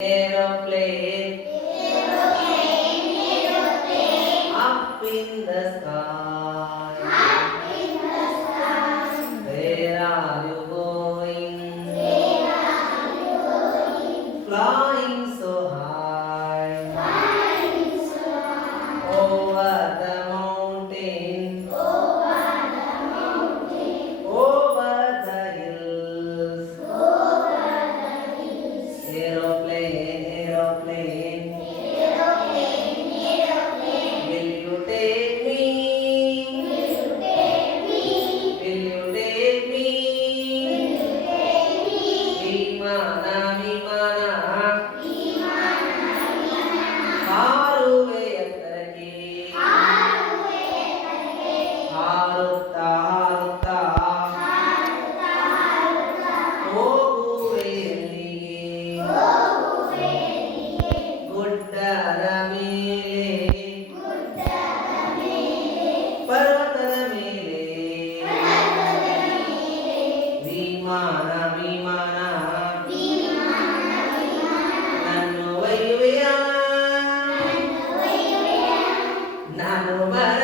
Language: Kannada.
Aeroplane, up in the sky. Where are you going? Flying so high. Over the mountain, over the hills. Aeroplane, aeroplane, will you take me? Will you take me? ವಿಮಾನ ವಿಮಾನ ಹಾರುವೆ ಎತ್ತರಕ್ಕೆ ಹಾರುತ್ತಾ ಹಾರುತ್ತಾ ಹೋಗುವೆ ಎಲ್ಲಿಗೆ ಗುಡ್ಡದ ಮೇಲೆ ಪರ್ವತದ ಮೇಲೆ ವಿಮಾನ ವಿಮಾನ ನಾನು ಒಯ್ಯುವೆಯ ನಾನು ಬರ